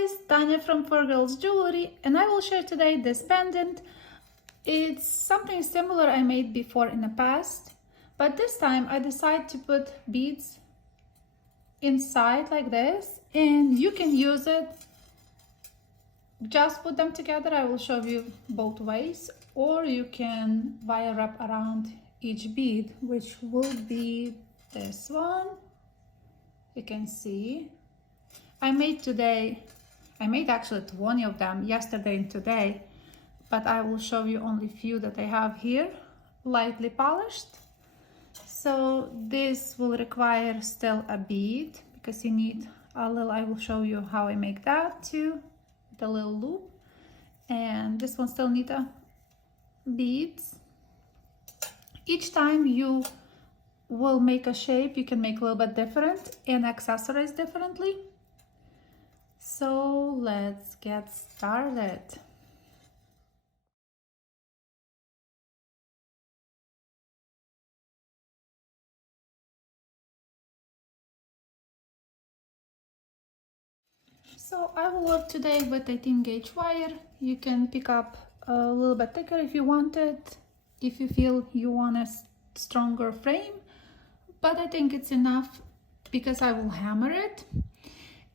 guys, Tanya from 4Girls Jewelry, and I will share today this pendant. It's something similar I made before in the past, but this time I decided to put beads inside like this, and you can use it, just put them together. I will show you both ways, or you can wire wrap around each bead, which will be this one. You can see I made actually 20 of them yesterday and today, but I will show you only few that I have here, lightly polished. So this will require still a bead because you need a little, I will show you how I make that too, the little loop. And this one still need a beads. Each time you will make a shape, you can make a little bit different and accessorize differently. So let's get started. So I will work today with 18 gauge wire. You can pick up a little bit thicker if you want it, if you feel you want a stronger frame, but I think it's enough because I will hammer it.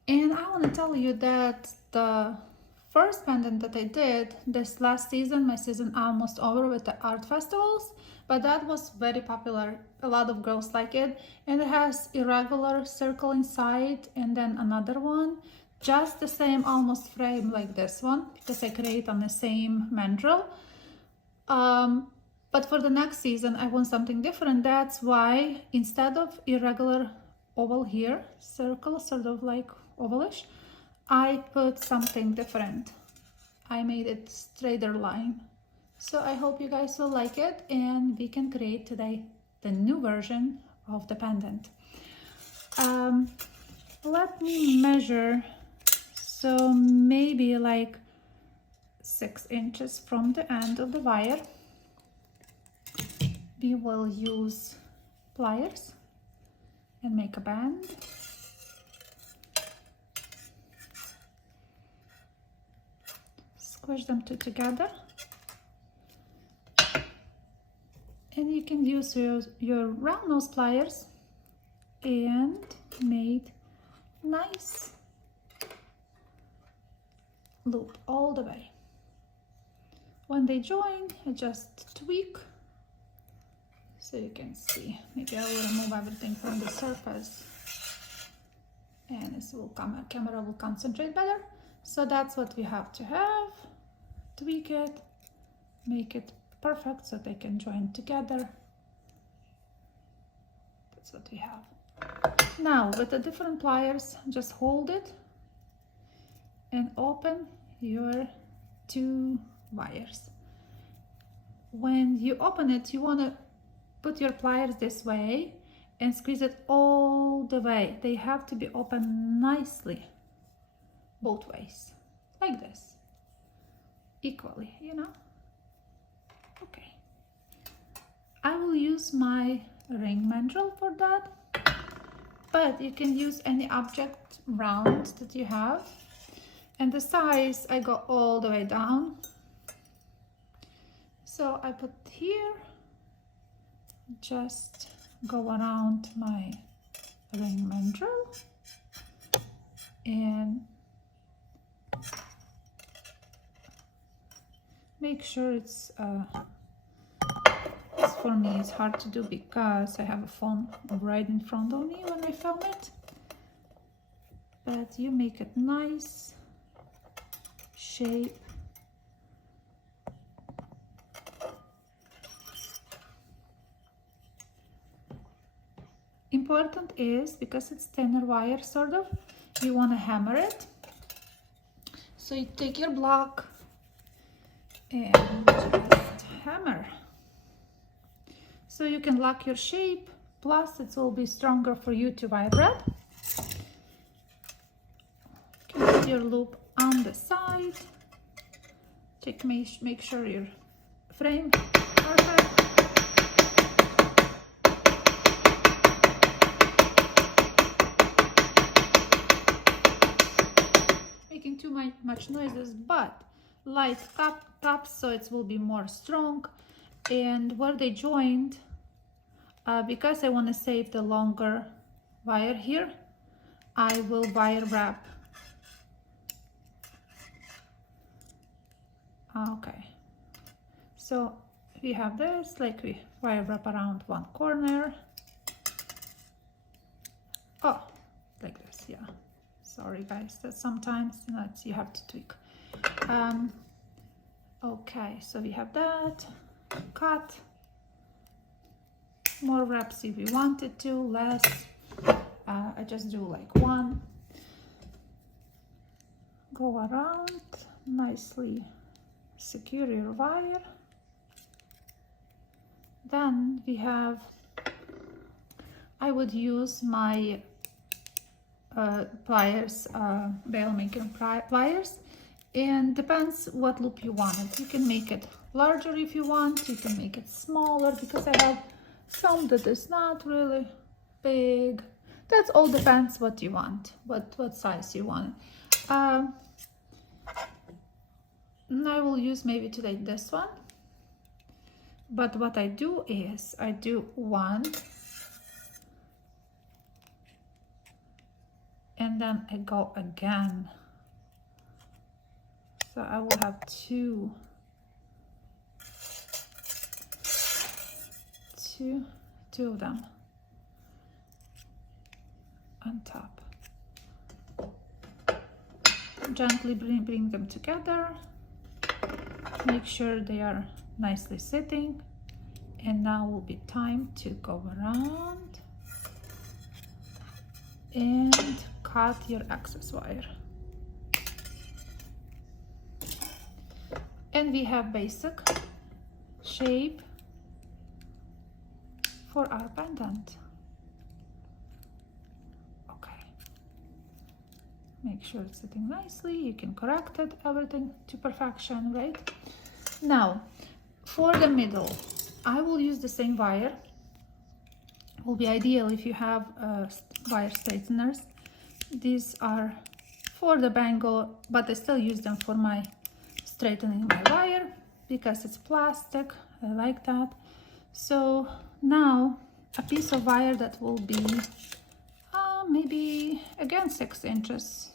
And I want to tell you that the first pendant that I did this last season, my season almost over with the art festivals, but that was very popular. A lot of girls like it, and it has irregular circle inside and then another one, just the same almost frame like this one, because I create on the same mandrel. But for the next season I want something different. That's why instead of irregular oval here, circle, sort of like ovalish, I put something different. I made it straighter line. So I hope you guys will like it, and we can create today the new version of the pendant. Let me measure, so maybe like 6 inches from the end of the wire. We will use pliers and make a band. Squish them two together, and you can use your round nose pliers and make nice loop all the way. When they join, I just tweak so you can see. Maybe I will remove everything from the surface, and this will come, camera will concentrate better. So that's what we have to have. Tweak it, make it perfect so they can join together. That's what we have. Now with the different pliers, just hold it and open your 2 wires. When you open it, you want to put your pliers this way and squeeze it all the way. They have to be open nicely both ways, like this, equally, you know. Okay, I will use my ring mandrel for that, but you can use any object round that you have. And the size, I go all the way down, so I put here, just go around my ring mandrel and make sure it's for me it's hard to do because I have a phone right in front of me when I film it, but you make it nice shape. Important is, because it's thinner wire sort of, you want to hammer it. So you take your block and just hammer, so you can lock your shape, plus it will be stronger for you to wire wrap. You can put your loop on the side. Make sure your frame perfect. much noises, but light taps, so it will be more strong. And where they joined, because I want to save the longer wire here, I will wire wrap. Okay, so we have this, like we wire wrap around one corner. Oh, like this, yeah. Sorry guys, that sometimes you have to tweak. Okay, so we have that. Cut. More wraps if you wanted to, less. I just do like one. Go around, nicely secure your wire. Then we have, I would use my pliers, bail making pliers, and depends what loop you want. You can make it larger if you want, you can make it smaller, because I have some that is not really big. That all depends what you want, what size you want. And I will use maybe today this one, but what I do is I do one, and then I go again, so I will have two of them on top. Gently bring them together, make sure they are nicely sitting, and now will be time to go around and cut your excess wire. And we have basic shape for our pendant. Okay, make sure it's sitting nicely. You can correct it, everything to perfection, right? Now for the middle, I will use the same wire. It will be ideal if you have wire straighteners. These are for the bangle, but I still use them for my straightening my wire because it's plastic. I like that. So now a piece of wire that will be maybe again 6 inches.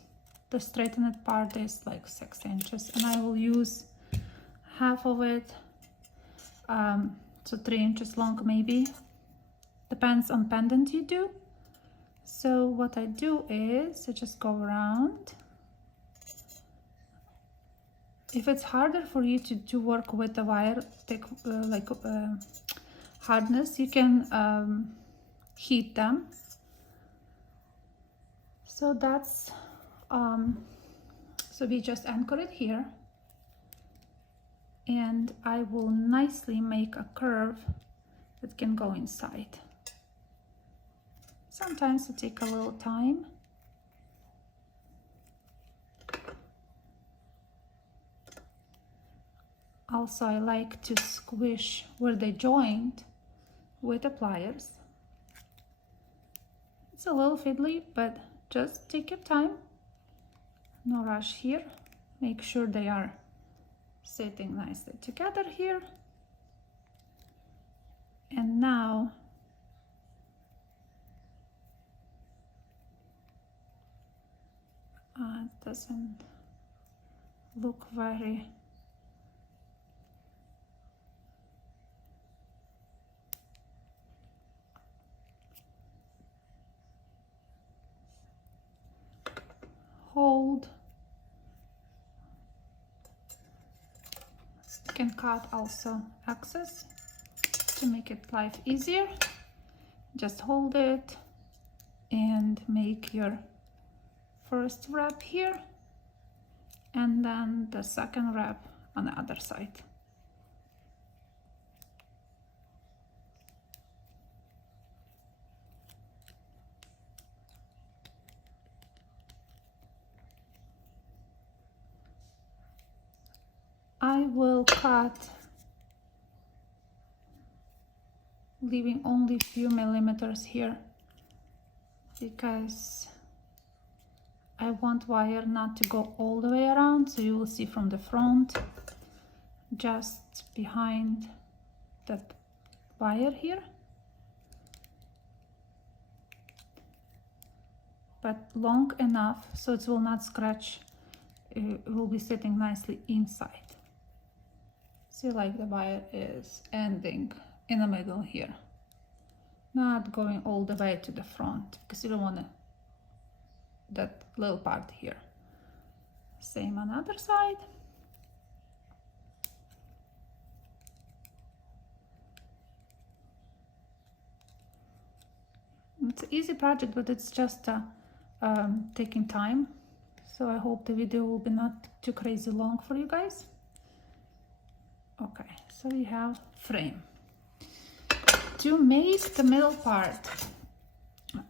The straightened part is like 6 inches, and I will use half of it, so 3 inches long maybe. Depends on pendant you do. So what I do is I just go around. If it's harder for you to work with the wire, take hardness, you can heat them. So that's so we just anchor it here, and I will nicely make a curve that can go inside. Sometimes it takes a little time. Also, I like to squish where they joined with the pliers. It's a little fiddly, but just take your time. No rush here. Make sure they are sitting nicely together here. And now it doesn't look very hold. You can cut also excess to make it life easier. Just hold it and make your first wrap here, and then the second wrap on the other side. I will cut, leaving only a few millimeters here because I want wire not to go all the way around, so you will see from the front, just behind that wire here, but long enough so it will not scratch. It will be sitting nicely inside. See, like the wire is ending in the middle here, not going all the way to the front, because you don't want that little part here. Same on other side. It's an easy project, but it's just taking time. So I hope the video will be not too crazy long for you guys. Okay, so we have frame. To make the middle part,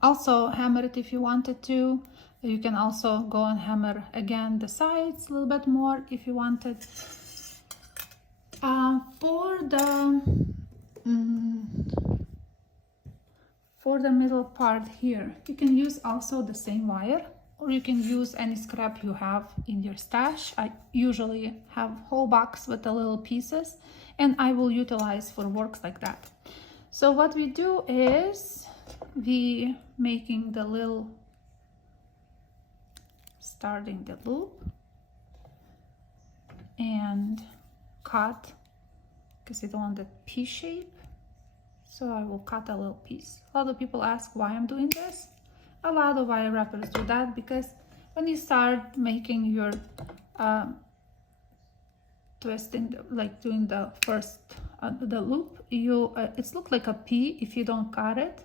also hammer it if you wanted to. You can also go and hammer again the sides a little bit more if you wanted. For the middle part here, you can use also the same wire, or you can use any scrap you have in your stash. I usually have whole box with the little pieces, and I will utilize for works like that. So what we do is we making the little, starting the loop and cut, because I don't want the P shape. So I will cut a little piece. A lot of people ask why I'm doing this. A lot of wire wrappers do that because when you start making your twisting, like doing the first the loop, it's look like a P if you don't cut it.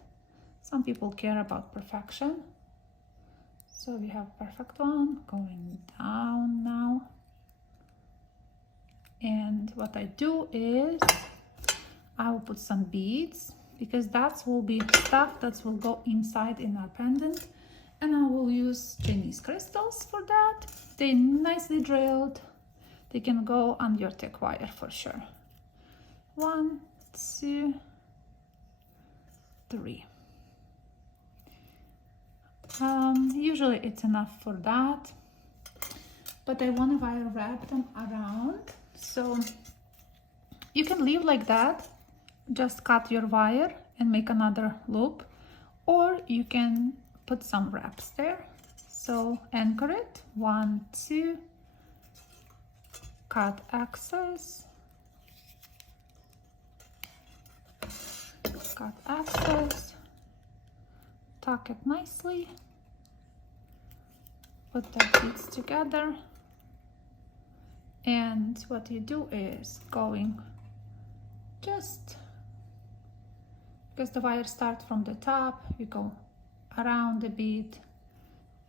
Some people care about perfection. So we have perfect one going down now. And what I do is I will put some beads, because that will be stuff that will go inside in our pendant, and I will use Chinese crystals for that. They nicely drilled. They can go on your thick wire for sure. 1, 2, 3. Usually it's enough for that, but I want to wire wrap them around, so you can leave like that. Just cut your wire and make another loop, or you can put some wraps there. So anchor it, 1, 2, cut excess, cut excess, tuck it nicely, put the beads together, and what you do is going just, because the wire starts from the top, you go around the bead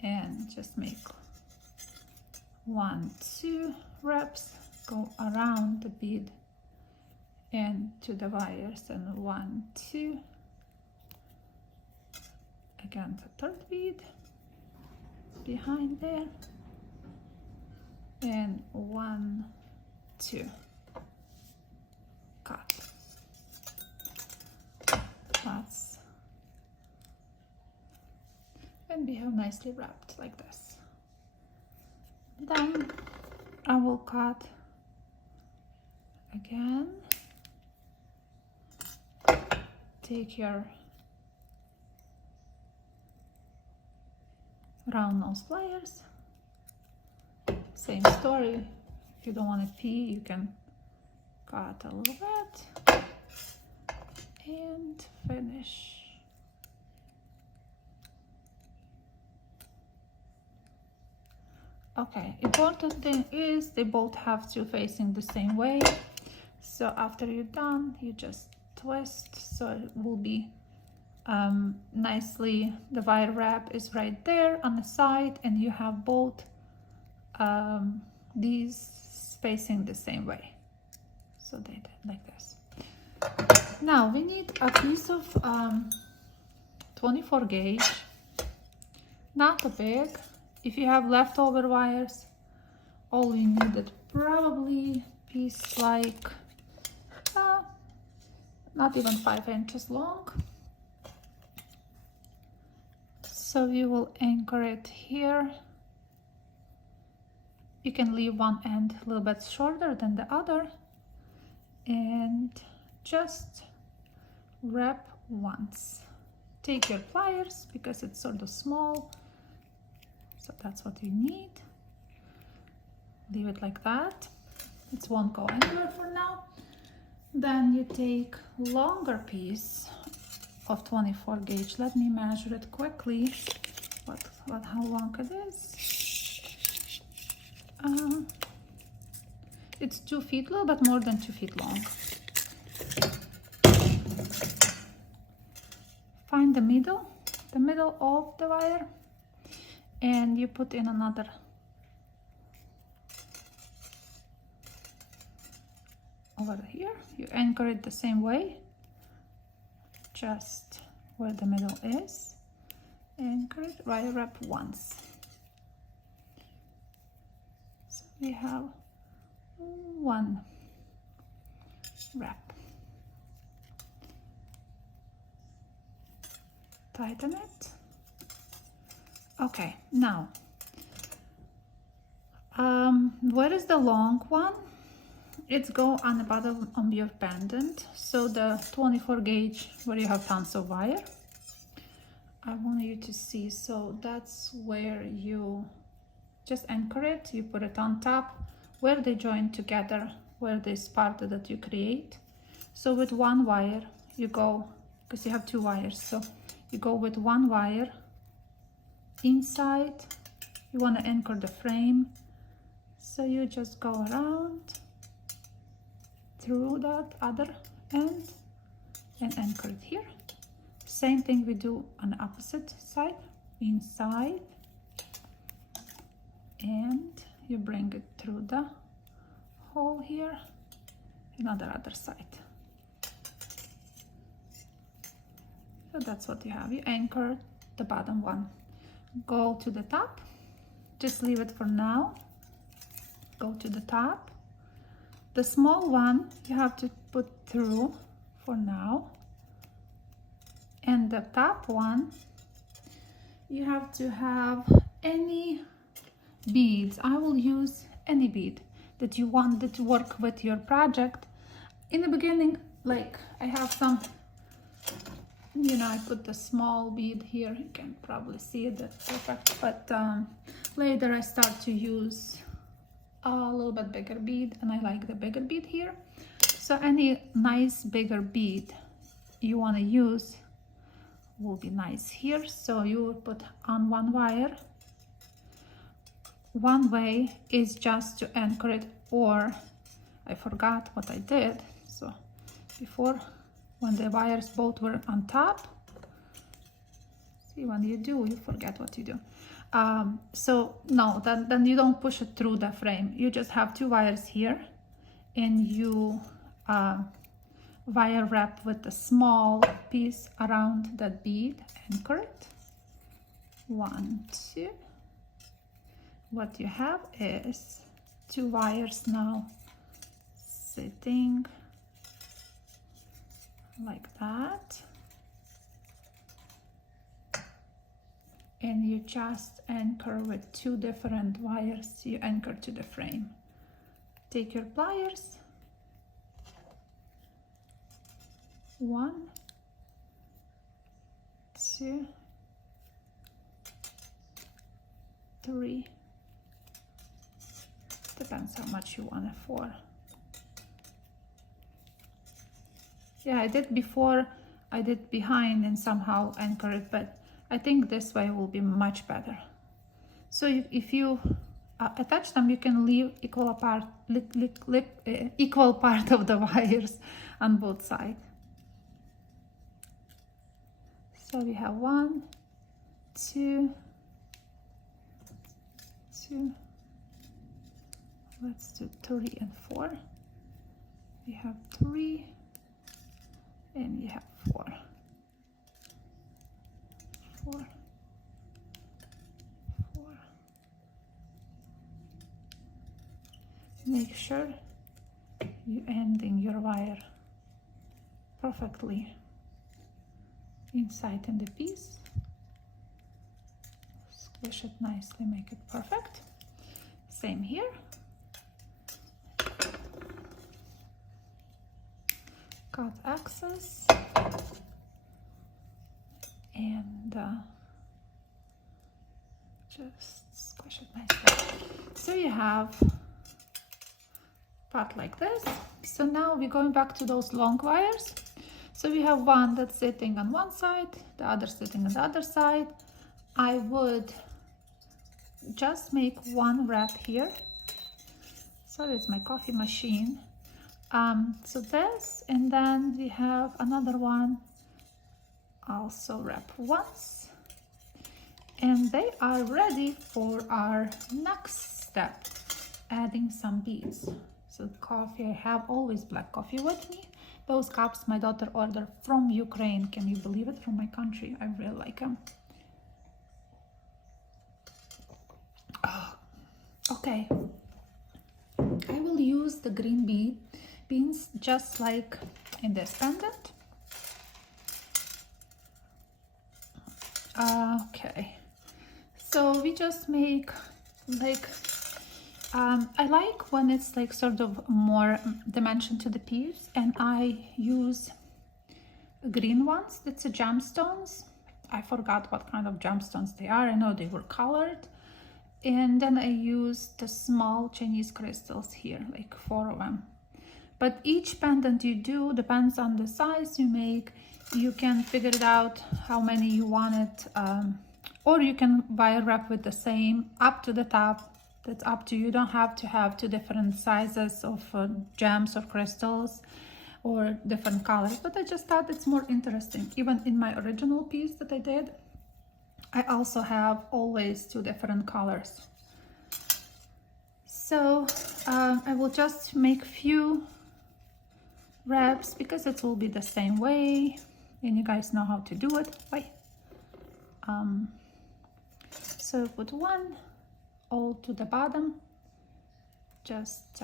and just make 1, 2 wraps, go around the bead and to the wires, and 1, 2, again the third bead behind there, and 1, 2, cut. That's, and we have nicely wrapped like this. Then I will cut again. Take your round nose pliers. Same story. If you don't want a P, you can cut a little bit and finish. Okay, important thing is they both have to facing the same way. So after you're done, you just twist so it will be nicely, the wire wrap is right there on the side, and you have both these facing the same way. So they did like this. Now we need a piece of 24 gauge, not a big. If you have leftover wires, all you need is probably piece like not even 5 inches long. So you will anchor it here You can leave one end a little bit shorter than the other and just wrap once. Take your pliers because it's sort of small, so that's what you need. Leave it like that. It won't go anywhere for now. Then you take longer piece of 24 gauge. Let me measure it quickly. How long it is? It's 2 feet, a little bit more than 2 feet long. Find the middle of the wire, and you put in another over here. You anchor it the same way, just where the middle is. Anchor it, wire wrap once. So we have one wrap. Tighten it. Okay, now where is the long one? It's go on the bottom of your pendant, so the 24 gauge where you have tons of wire. I want you to see, so that's where you just anchor it. You put it on top where they join together, where this part that you create. So with one wire you go, because you have 2 wires, so you go with 1 wire inside. You want to anchor the frame, so you just go around through that other end and anchor it here. Same thing we do on the opposite side, inside, and you bring it through the hole here and on the other side. So that's what you have. You anchor the bottom one. Go to the top, just leave it for now. Go to the top. The small one you have to put through for now, and the top one you have to have any beads. I will use any bead that you want to work with your project. In the beginning, like I have some, you know, I put the small bead here, you can probably see it, that's perfect, but later I start to use a little bit bigger bead, and I like the bigger bead here. So any nice bigger bead you want to use will be nice here. So you will put on 1 wire. One way is just to anchor it, or I forgot what I did. So before, when the wires both were on top, see, when you do, you forget what you do. So no, then you don't push it through the frame. You just have 2 wires here, and you wire wrap with a small piece around that bead, anchor it. 1, 2. What you have is 2 wires now sitting like that, and you just anchor with 2 different wires. You anchor to the frame. Take your pliers, 1, 2, 3, depends how much you want it for. Yeah, I did before, I did behind and somehow anchor it, but I think this way will be much better. So if you attach them, you can leave equal part of the wires on both sides. So we have 1, 2, 2, let's do 3 and 4. We have 3 and you have 4. 4, 4. Make sure you ending your wire perfectly inside in the piece. Squish it nicely, make it perfect. Same here. Cut excess and just squish it nicely. So you have part like this. So now we're going back to those long wires. So we have one that's sitting on one side, the other sitting on the other side. I would just make one wrap here. Sorry, it's my coffee machine. So this, and then we have another one, also wrap once, and they are ready for our next step, adding some beads. So coffee, I have always black coffee with me. Those cups my daughter ordered from Ukraine. Can you believe it? From my country. I really like them. Oh, okay. I will use the green beans just like in this pendant. Okay. So we just make like I like when it's like sort of more dimension to the piece, and I use green ones. It's a gemstones. I forgot what kind of gemstones they are. I know they were colored. And then I use the small Chinese crystals here, like 4 of them. But each pendant you do depends on the size you make. You can figure it out how many you want it, or you can wire wrap with the same up to the top. That's up to you. You don't have to have 2 different sizes of gems or crystals or different colors, but I just thought it's more interesting. Even in my original piece that I did, I also have always 2 different colors. So I will just make few wraps because it will be the same way, and you guys know how to do it. Bye. So put one all to the bottom, just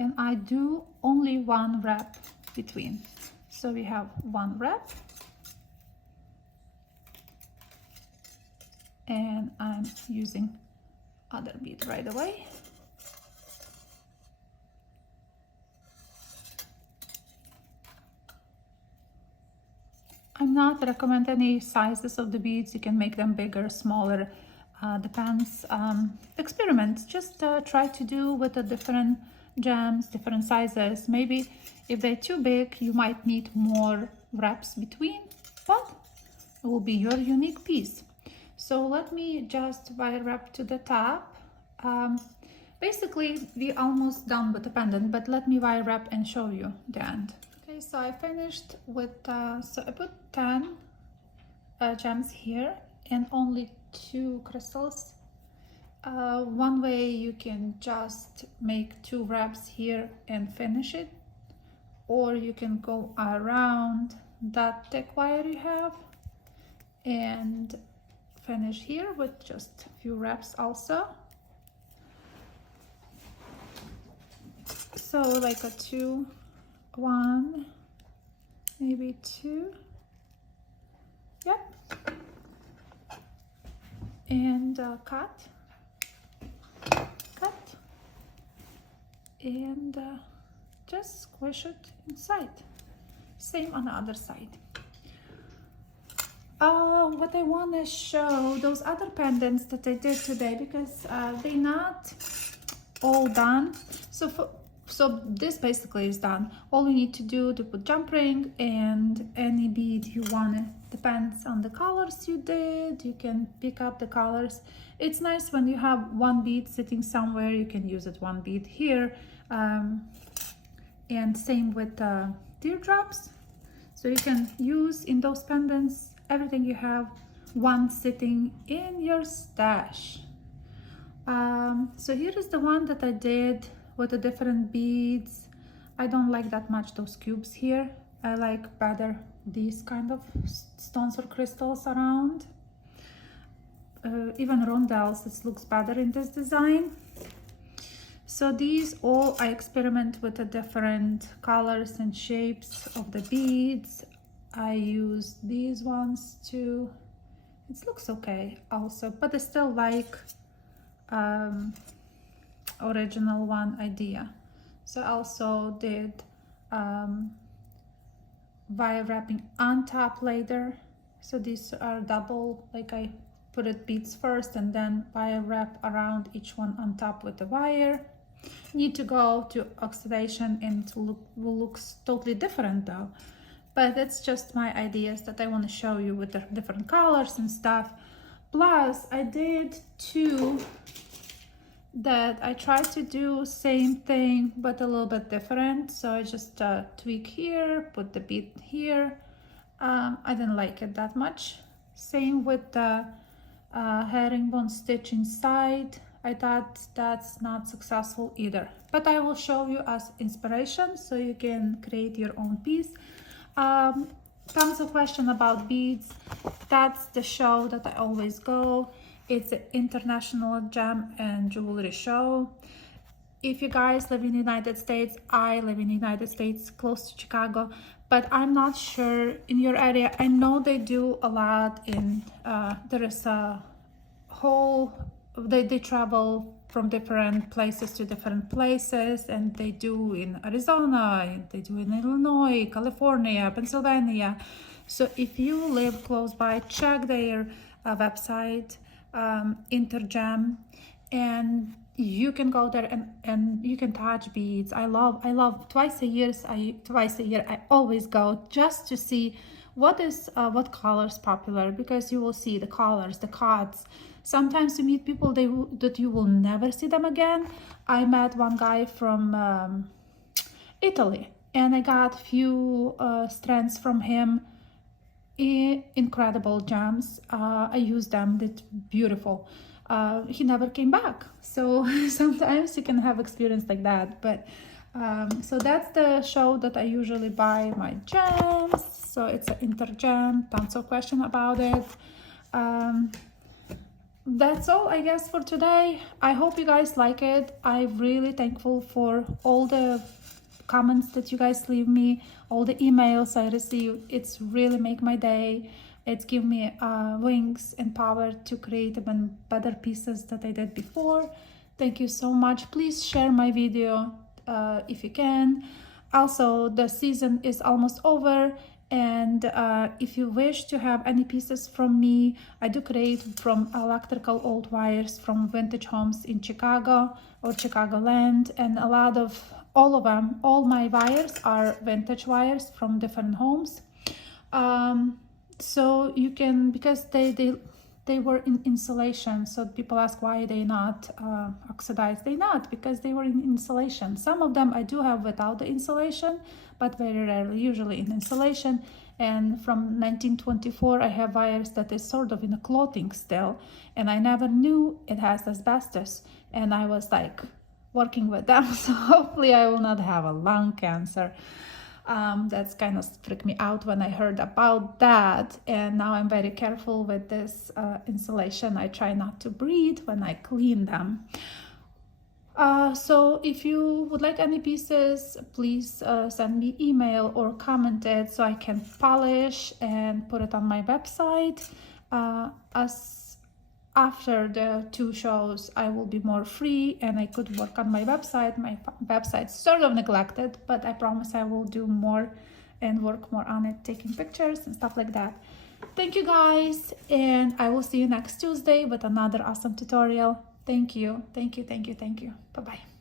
and I do only one wrap between. So we have one wrap, and I'm using other bead right away. I'm not recommend any sizes of the beads. You can make them bigger, smaller, depends. Experiment, just try to do with the different gems, different sizes. Maybe if they're too big, you might need more wraps between, but it will be your unique piece. So let me just wire wrap to the top. Basically, we're almost done with the pendant, but let me wire wrap and show you the end. Okay, so I finished with, so I put 10 gems here and only 2 crystals. One way you can just make 2 wraps here and finish it, or you can go around that thick wire you have and finish here with just a few wraps also. So like a 2, 1, maybe 2, yep, and cut, and just squish it inside. Same on the other side. What I want to show, those other pendants that I did today, because they're not all done. So this basically is done. All you need to do to put jump ring and any bead you want. It depends on the colors you did. You can pick up the colors. It's nice when you have one bead sitting somewhere. You can use it one bead here, and same with teardrops. So you can use in those pendants everything you have, one sitting in your stash. So here is the one that I did with the different beads. I don't like that much those cubes here. I like better these kind of stones or crystals around. Even rondelles, it looks better in this design. So these all I experiment with the different colors and shapes of the beads. I use these ones too. It looks okay also, but I still like original one idea. So I also did wire wrapping on top later. So these are double, like I put it beads first and then wire wrap around each one on top with the wire. Need to go to oxidation and it will look totally different though. But it's just my ideas that I want to show you with the different colors and stuff. Plus I did two that I tried to do same thing but a little bit different. So I just tweak here, put the bead here. I didn't like it that much. Same with the herringbone stitch inside. I thought that's not successful either, but I will show you as inspiration so you can create your own piece. Tons of question about beads. That's the show that I always go. It's an international gem and jewelry show. If you guys live in the United States, I live in the United States, close to Chicago, but I'm not sure in your area. I know they do a lot in, there is a whole, they travel from different places to different places, and they do in Arizona, they do in Illinois, California, Pennsylvania. So if you live close by, check their website, Intergem, and you can go there and you can touch beads. I love twice a year I always go just to see what colors popular, because you will see the colors, the cards. Sometimes you meet people that you will never see them again. I met one guy from Italy and I got few strands from him. Incredible gems. I used them, it's beautiful. He never came back. So sometimes you can have experience like that. But so that's the show that I usually buy my gems. So it's an Intergem, tons of question about it. That's all I guess for today. I hope you guys like it. I'm really thankful for all the comments that you guys leave me, all the emails I receive. It's really make my day. It's give me wings and power to create even better pieces that I did before. Thank you so much. Please share my video if you can. Also, the season is almost over, and if you wish to have any pieces from me, I do create from electrical old wires from vintage homes in Chicago or Chicagoland, and a lot of all my wires are vintage wires from different homes. So you can, because they were in insulation, so people ask why they not oxidized. They not, because they were in insulation. Some of them I do have without the insulation, but very rarely, usually in insulation. And from 1924 I have wires that is sort of in a clothing still, and I never knew it has asbestos, and I was like working with them. So hopefully I will not have a lung cancer. That's kind of freaked me out when I heard about that, and now I'm very careful with this insulation. I try not to breathe when I clean them. So if you would like any pieces, please send me email or comment it so I can polish and put it on my website. As after the two shows, I will be more free and I could work on my website. My website's sort of neglected, but I promise I will do more and work more on it, taking pictures and stuff like that. Thank you guys, and I will see you next Tuesday with another awesome tutorial. Thank you. Bye-bye.